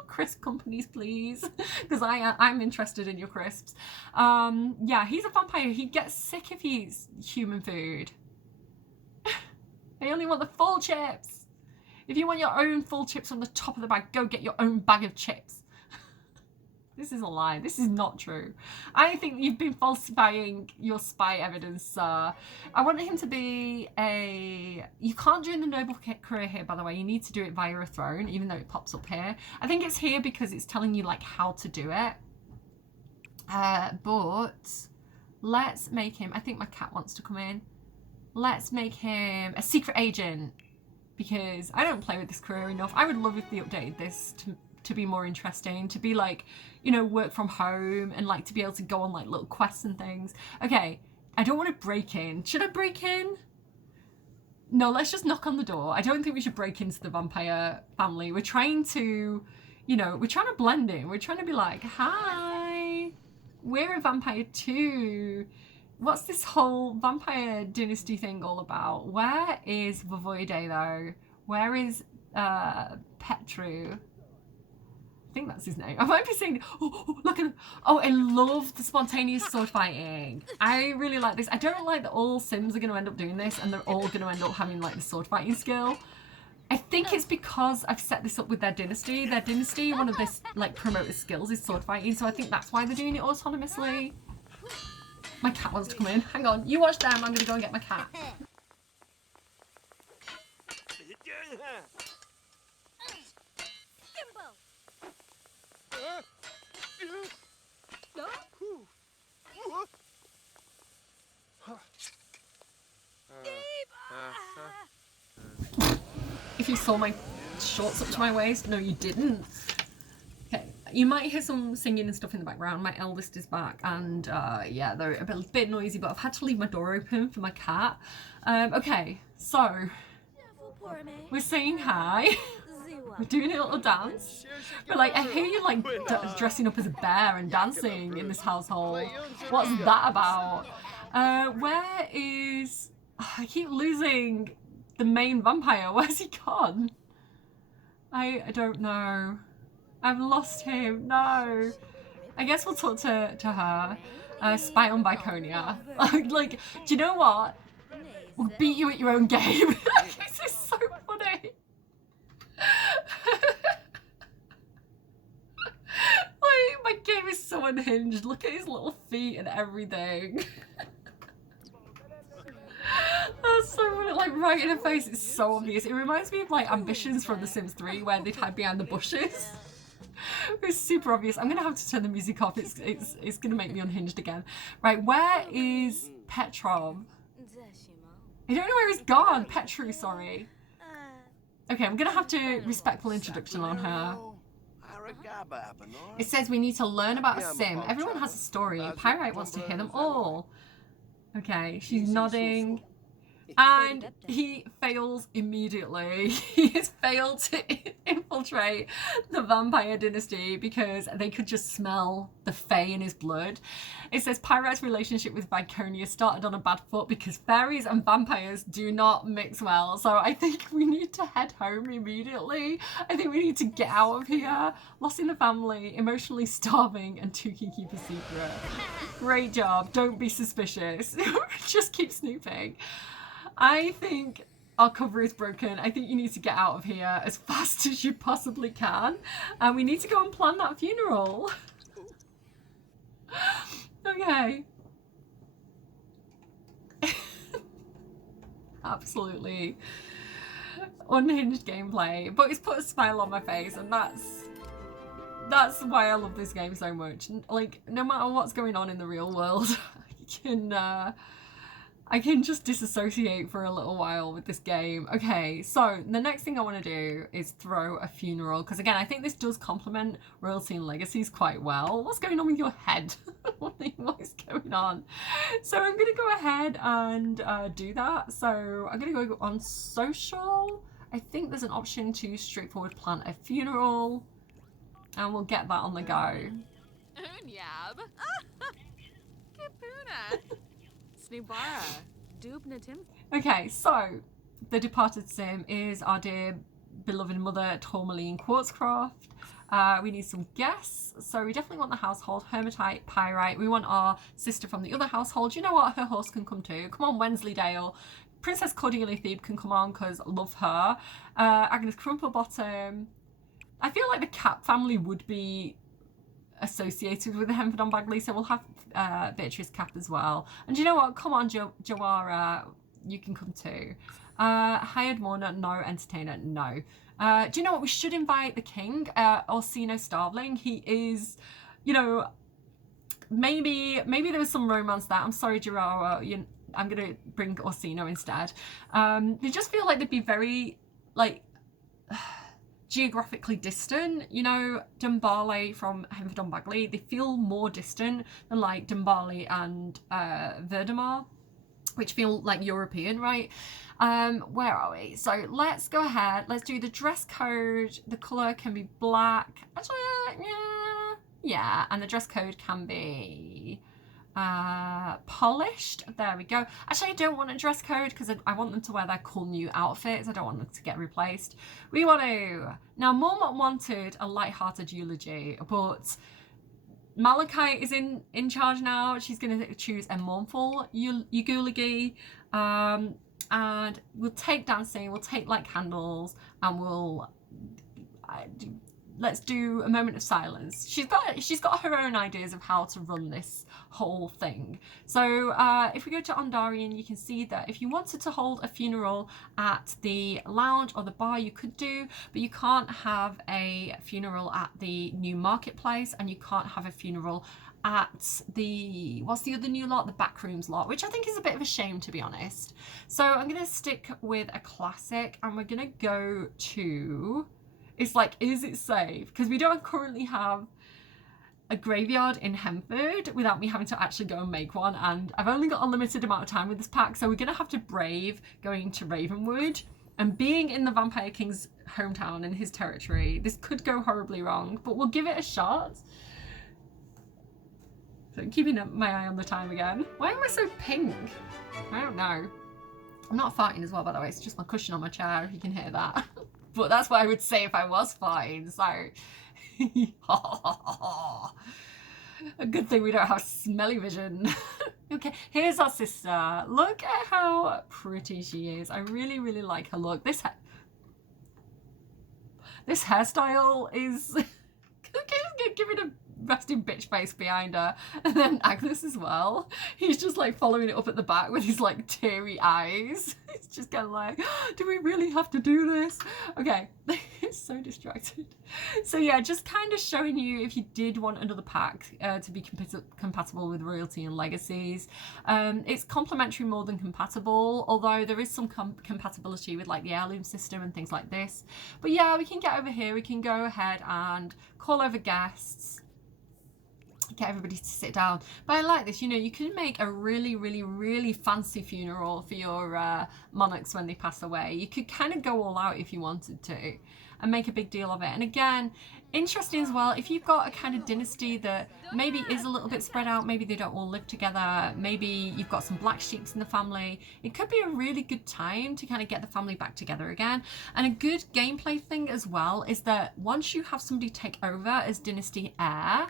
Crisp companies, please, because I'm interested in your crisps. Yeah, he's a vampire. He gets sick if he eats human food. I only want the full chips. If you want your own full chips from the top of the bag, go get your own bag of chips. This is a lie. This is not true. I think you've been falsifying your spy evidence, sir. I want him to be a... You can't join the noble career here, by the way. You need to do it via a throne, even though it pops up here. I think it's here because it's telling you, like, how to do it. But let's make him... I think my cat wants to come in. Let's make him a secret agent, because I don't play with this career enough. I would love if they updated this to be more interesting, to be like, you know, work from home and like to be able to go on like little quests and things. Okay, I don't want to break in. Should I break in? No, let's just knock on the door. I don't think we should break into the vampire family. We're trying to, you know, we're trying to blend in. We're trying to be like, hi, we're a vampire too. What's this whole vampire dynasty thing all about? Where is Vovoide though? Where is Petru? I think that's his name. I might be saying, oh, look at him. Oh, I love the spontaneous sword fighting. I really like this. I don't like that all Sims are going to end up doing this and they're all going to end up having like the sword fighting skill. I think it's because I've set this up with their dynasty. Their dynasty, one of this like promoted skills is sword fighting, so I think that's why they're doing it autonomously. My cat wants to come in. Hang on, you watch them. I'm going to go and get my cat. If you saw my shorts up to my waist, no you didn't. Okay, You might hear some singing and stuff in the background. My eldest is back, and yeah, they're a bit noisy, but I've had to leave my door open for my cat. Okay, so we're saying hi. We're doing a little dance. But like, I hear you like dressing up as a bear and dancing in this household. What's that about? Where is... Oh, I keep losing the main vampire. Where's he gone? I don't know. I've lost him. No. I guess we'll talk to her. Spy on Biconia. Like, do you know what? We'll beat you at your own game. This is so funny. Like, my game is so unhinged. Look at his little feet and everything. That's so funny. Like, right in her face, it's so obvious. It reminds me of like Ambitions from The Sims 3 where they'd hide behind the bushes. It's super obvious. I'm gonna have to turn the music off. It's gonna make me unhinged again. Right, where is Petrov? I don't know where he's gone. Petru, sorry. Okay, I'm gonna have to respectful introduction on her. It says we need to learn about a sim. Everyone has a story. Pyrite wants to hear them all. Okay, she's nodding. And he fails immediately. He has failed to infiltrate the vampire dynasty because they could just smell the fae in his blood. It says Pyrite's relationship with Biconia started on a bad foot because fairies and vampires do not mix well. So I think we need to head home immediately. I think we need to get out of here. Lost in the family, emotionally starving, and two can keep a secret. Great job. Don't be suspicious. Just keep snooping. I think our cover is broken. I think you need to get out of here as fast as you possibly can. And we need to go and plan that funeral. Okay. Absolutely unhinged gameplay. But it's put a smile on my face, and that's why I love this game so much. Like, no matter what's going on in the real world, I can just disassociate for a little while with this game. Okay, so the next thing I want to do is throw a funeral, because again, I think this does complement Royalty and Legacies quite well. What's going on with your head? What is going on? So I'm going to go ahead and do that. So I'm going to go on social. I think there's an option to straightforward plan a funeral, and we'll get that on the go. Okay, so the departed sim is our dear beloved mother Tourmaline Quartzcroft. We need some guests, so we definitely want the household Hermitite, Pyrite. We want our sister from the other household. You know what? Her horse can come too. Come on, Wensleydale. Princess Cordelia Thebe can come on because love her. Agnes Crumplebottom. I feel like the Cap family would be associated with the Henford on Bagley, so we'll have Beatrice Cap as well. And you know what? Come on, Joara, you can come too. Hired mourner, no. Entertainer, no. Do you know what? We should invite the king, Orsino Starveling. He is, you know, maybe there was some romance there. I'm sorry, Joara. I'm gonna bring Orsino instead. They just feel like they'd be very like geographically distant, you know. Dumbarley from Henford on Bagley, they feel more distant than like Dumbarley and Verdemar, which feel like European, right? Where are we? So let's go ahead, let's do the dress code. The colour can be black, actually, yeah, and the dress code can be polished. There we go. Actually, I don't want a dress code because I want them to wear their cool new outfits. I don't want them to get replaced. We want to... Now, Mom wanted a light-hearted eulogy, but Malachite is in charge now. She's going to choose a mournful eulogy. And we'll take dancing, we'll take light candles, and we'll... let's do a moment of silence. She's got her own ideas of how to run this whole thing. So if we go to Ondarian, you can see that if you wanted to hold a funeral at the lounge or the bar, you could do, but you can't have a funeral at the new marketplace, and you can't have a funeral at the, what's the other new lot? The Backrooms lot, which I think is a bit of a shame, to be honest. So I'm going to stick with a classic, and we're going to go to... It's like, is it safe? Because we don't currently have a graveyard in Hemford without me having to actually go and make one, and I've only got a limited amount of time with this pack, so we're gonna have to brave going to Ravenwood and being in the Vampire King's hometown in his territory. This could go horribly wrong, but we'll give it a shot. So I'm keeping my eye on the time again. Why am I so pink? I don't know. I'm not farting as well, by the way. It's just my cushion on my chair, if you can hear that. But that's what I would say if I was farting, so... A good thing we don't have smelly vision. Okay, here's our sister. Look at how pretty she is. I really, really like her look. This hairstyle is... Give it a resting bitch face behind her. And then Agnes as well. He's just like following it up at the back with his like teary eyes. It's just kind of like, do we really have to do this? Okay, it's so distracted. So yeah, just kind of showing you if you did want another pack to be compatible with Royalty and Legacies. It's complementary more than compatible, although there is some compatibility with like the heirloom system and things like this. But yeah, we can get over here, we can go ahead and call over guests, get everybody to sit down. But I like this, you know, you can make a really, really, really fancy funeral for your monarchs when they pass away. You could kind of go all out if you wanted to and make a big deal of it. And again, interesting as well, if you've got a kind of dynasty that maybe is a little bit spread out, maybe they don't all live together, maybe you've got some black sheeps in the family, it could be a really good time to kind of get the family back together again. And a good gameplay thing as well is that once you have somebody take over as dynasty heir,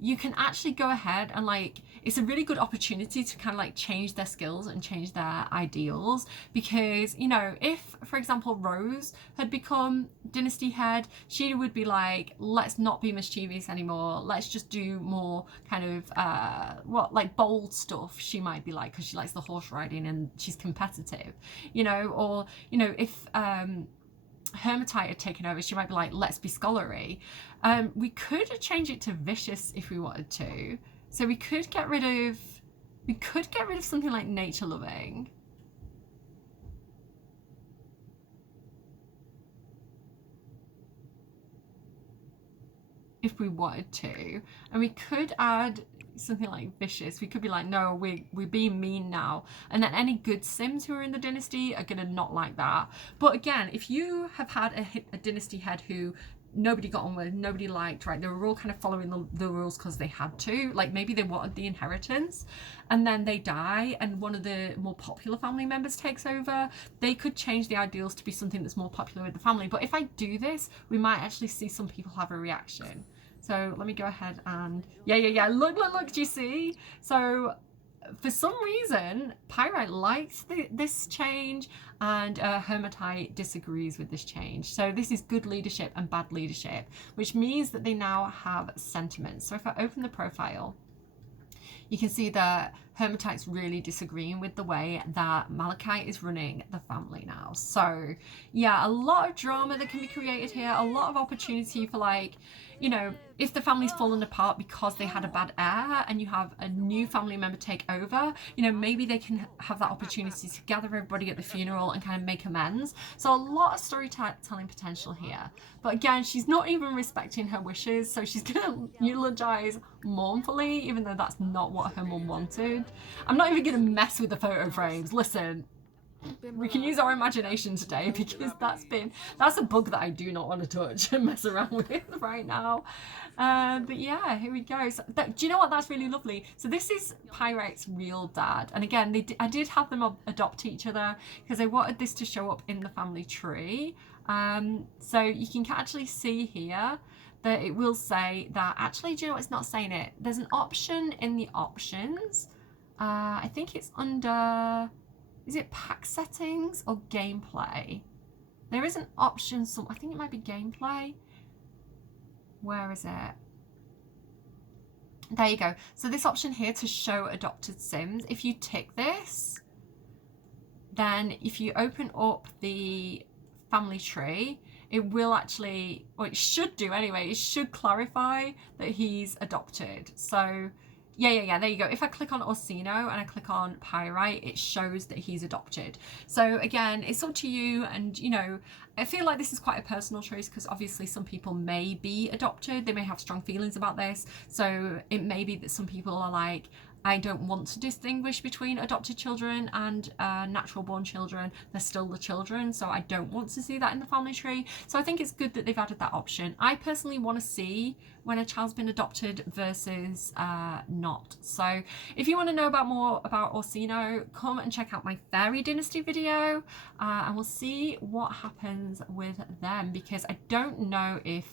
you can actually go ahead and like, it's a really good opportunity to kind of like change their skills and change their ideals. Because, you know, if for example Rose had become dynasty head, she would be like, let's not be mischievous anymore, let's just do more kind of like bold stuff. She might be like, because she likes the horse riding and she's competitive, you know. Or, you know, if Hermitite had taken over, she might be like, let's be scholarly. We could change it to vicious if we wanted to. So we could get rid of something like nature loving. If we wanted to. And we could add something like vicious. We could be like, no, we're being mean now. And then any good Sims who are in the dynasty are gonna not like that. But again, if you have had a dynasty head who nobody got on with, nobody liked, right, they were all kind of following the rules because they had to, like maybe they wanted the inheritance and then they die and one of the more popular family members takes over, they could change the ideals to be something that's more popular with the family. But if I do this, we might actually see some people have a reaction. So let me go ahead and yeah, look, do you see? So for some reason, Pyrite likes this change and Hermitite disagrees with this change. So this is good leadership and bad leadership, which means that they now have sentiments. So if I open the profile, you can see that Hermitite's really disagreeing with the way that Malachite is running the family now. So yeah, a lot of drama that can be created here, a lot of opportunity for like, you know, if the family's fallen apart because they had a bad heir and you have a new family member take over, you know, maybe they can have that opportunity to gather everybody at the funeral and kind of make amends. So a lot of storytelling potential here. But again, she's not even respecting her wishes, so she's gonna eulogize mournfully, even though that's not what her mum wanted. I'm not even gonna mess with the photo frames. Listen, we can use our imagination today because that's a bug that I do not want to touch and mess around with right now. But yeah, here we go. So do you know what? That's really lovely. So this is Pyrite's real dad, and again, I did have them adopt each other because I wanted this to show up in the family tree. So you can actually see here that it will say that, actually, do you know what? It's not saying it. There's an option in the options. I think it's under, is it pack settings or gameplay? There is an option, I think it might be gameplay. Where is it? There you go. So this option here to show adopted Sims, if you tick this, then if you open up the family tree, it will actually, or it should do anyway, it should clarify that he's adopted. So Yeah, there you go. If I click on Orsino and I click on Pyrite, it shows that he's adopted. So again, it's up to you. And, you know, I feel like this is quite a personal choice because obviously some people may be adopted. They may have strong feelings about this. So it may be that some people are like, I don't want to distinguish between adopted children and natural born children. They're still the children, so I don't want to see that in the family tree. So I think it's good that they've added that option. I personally want to see when a child's been adopted versus not. So if you want to know more about Orsino, come and check out my Fairy Dynasty video and we'll see what happens with them, because I don't know if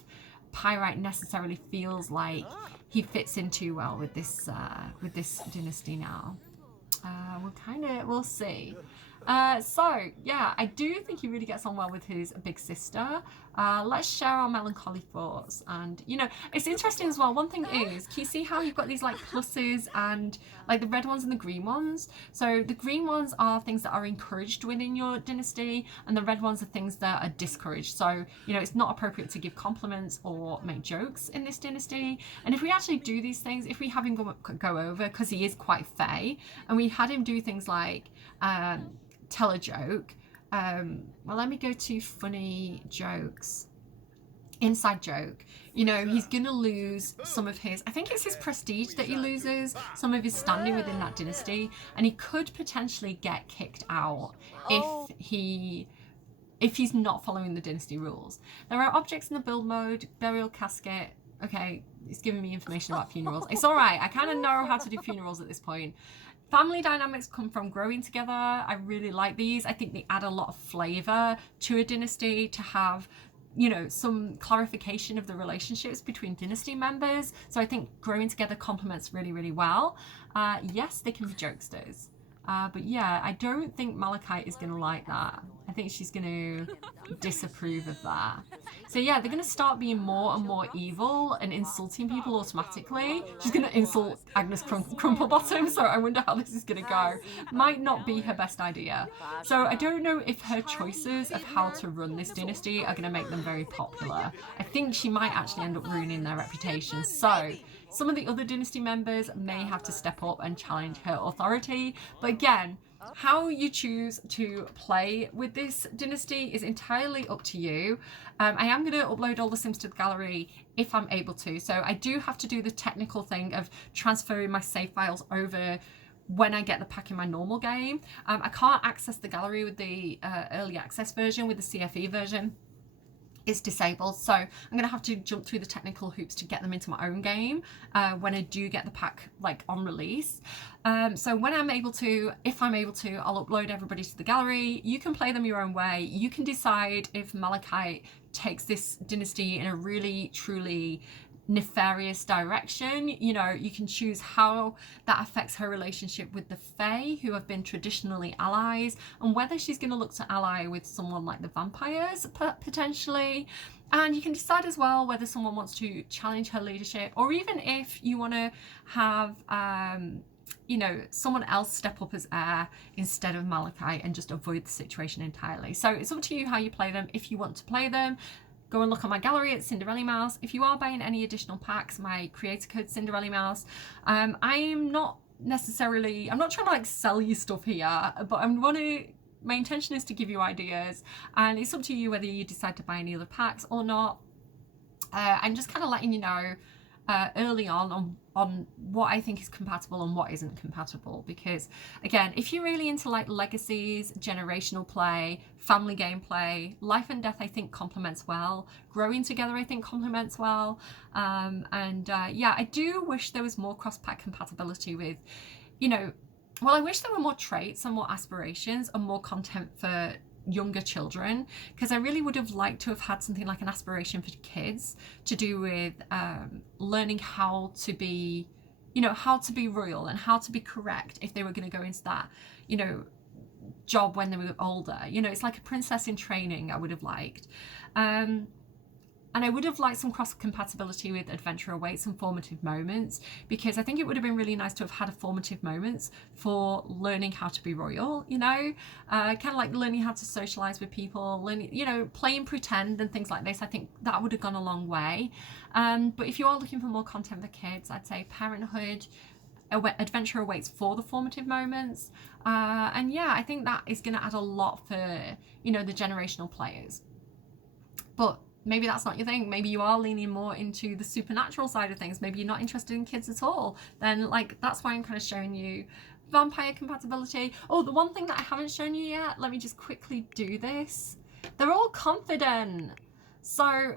Pyrite necessarily feels like he fits in too well with this dynasty now. We'll see. So yeah, I do think he really gets on well with his big sister. Let's share our melancholy thoughts. And you know, it's interesting as well. One thing is, can you see how you've got these like pluses and like the red ones and the green ones? So the green ones are things that are encouraged within your dynasty, and the red ones are things that are discouraged. So you know, it's not appropriate to give compliments or make jokes in this dynasty. And if we actually do these things, if we have him go over, because he is quite fey, and we had him do things like tell a joke. Well, let me go to funny jokes. Inside joke. You know, he's gonna lose some of his, I think it's his prestige that he loses, some of his standing within that dynasty, and he could potentially get kicked out if he's not following the dynasty rules. There are objects in the build mode, burial casket. Okay, it's giving me information about funerals. It's all right. I kind of know how to do funerals at this point. Family dynamics come from growing together. I really like these. I think they add a lot of flavor to a dynasty to have, you know, some clarification of the relationships between dynasty members. So I think growing together complements really, really well. Yes, they can be jokesters. But yeah, I don't think Malachite is going to like that. I think she's going to disapprove of that. So yeah, they're going to start being more and more evil and insulting people automatically. She's going to insult Agnes Crumplebottom, so I wonder how this is going to go. Might not be her best idea. So I don't know if her choices of how to run this dynasty are going to make them very popular. I think she might actually end up ruining their reputation. So some of the other dynasty members may have to step up and challenge her authority. But again, how you choose to play with this dynasty is entirely up to you. I am going to upload all the Sims to the gallery if I'm able to. So I do have to do the technical thing of transferring my save files over when I get the pack in my normal game. I can't access the gallery with the early access version, with the CFE version. It's disabled, so I'm gonna have to jump through the technical hoops to get them into my own game when I do get the pack like on release. So when I'm able to, if I'm able to, I'll upload everybody to the gallery. You can play them your own way. You can decide if Malachite takes this dynasty in a really truly nefarious direction. You know, you can choose how that affects her relationship with the Fae, who have been traditionally allies, and whether she's going to look to ally with someone like the vampires potentially. And you can decide as well whether someone wants to challenge her leadership, or even if you want to have you know, someone else step up as heir instead of Malachite and just avoid the situation entirely. So it's up to you how you play them. If you want to play them, go and look on my gallery at Cinderellimouse. If you are buying any additional packs, my creator code Cinderellimouse. I'm not trying to like sell you stuff here, but my intention is to give you ideas, and it's up to you whether you decide to buy any other packs or not. I'm just kind of letting you know early on what I think is compatible and what isn't compatible, because again, if you're really into like legacies, generational play, family gameplay, life and death I think complements well, growing together I think complements well, yeah, I do wish there was more cross-pack compatibility with, you know, well, I wish there were more traits and more aspirations and more content for younger children, because I really would have liked to have had something like an aspiration for kids to do with learning how to be, you know, how to be royal and how to be correct if they were going to go into that, you know, job when they were older. You know, it's like a princess in training I would have liked. And I would have liked some cross-compatibility with Adventure Awaits and Formative Moments, because I think it would have been really nice to have had a formative moments for learning how to be royal, you know, kind of like learning how to socialise with people, learning, you know, playing pretend and things like this. I think that would have gone a long way. But if you are looking for more content for kids, I'd say Parenthood, adventure awaits for the formative moments. And yeah, I think that is going to add a lot for, you know, the generational players. But maybe that's not your thing. Maybe you are leaning more into the supernatural side of things. Maybe you're not interested in kids at all. Then, like, that's why I'm kind of showing you vampire compatibility. Oh, the one thing that I haven't shown you yet, let me just quickly do this. They're all confident. So,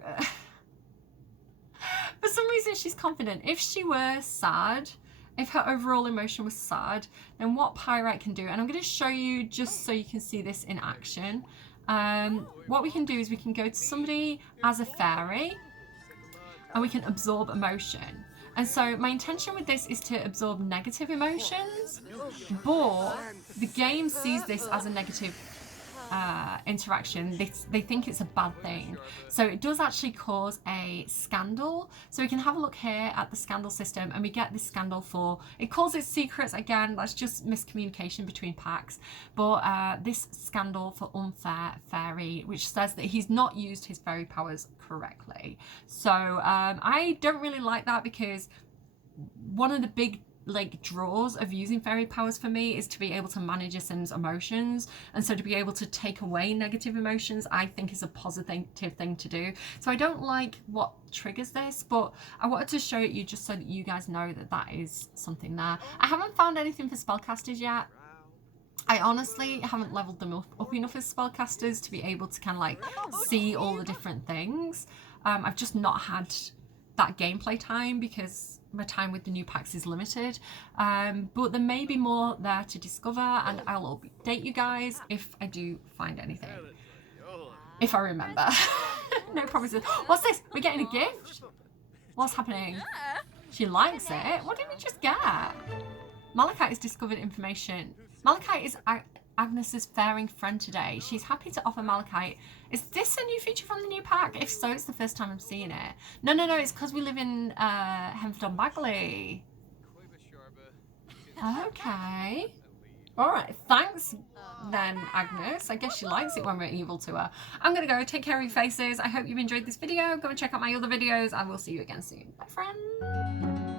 for some reason, she's confident. If she were sad, if her overall emotion was sad, then what Pyrite can do, and I'm going to show you just so you can see this in action. What we can do is we can go to somebody as a fairy and we can absorb emotion. And so my intention with this is to absorb negative emotions, but the game sees this as a negative interaction. They think it's a bad thing. So it does actually cause a scandal. So we can have a look here at the scandal system, and we get this scandal for, it calls it secrets again, that's just miscommunication between packs, but this scandal for unfair fairy, which says that he's not used his fairy powers correctly. So I don't really like that, because one of the big like draws of using fairy powers for me is to be able to manage a sim's emotions, and so to be able to take away negative emotions I think is a positive thing to do. So I don't like what triggers this, but I wanted to show it you just so that you guys know that that is something there. I haven't found anything for spellcasters yet. I honestly haven't leveled them up enough as spellcasters to be able to kind of like see all the different things. I've just not had that gameplay time because my time with the new packs is limited, but there may be more there to discover, and I'll update you guys if I do find anything, if I remember. No promises. What's this? We're getting a gift? What's happening? She likes it. What did we just get? Malachite has discovered information. Malachite is Agnes's faring friend today. She's happy to offer Malachite. Is this a new feature from the new pack? If so, it's the first time I'm seeing it. No, it's because we live in Hemford-on-Bagley. Okay. Alright, thanks then, Agnes. I guess she likes it when we're evil to her. I'm going to go. Take care of your faces. I hope you've enjoyed this video. Go and check out my other videos. I will see you again soon. Bye, friends.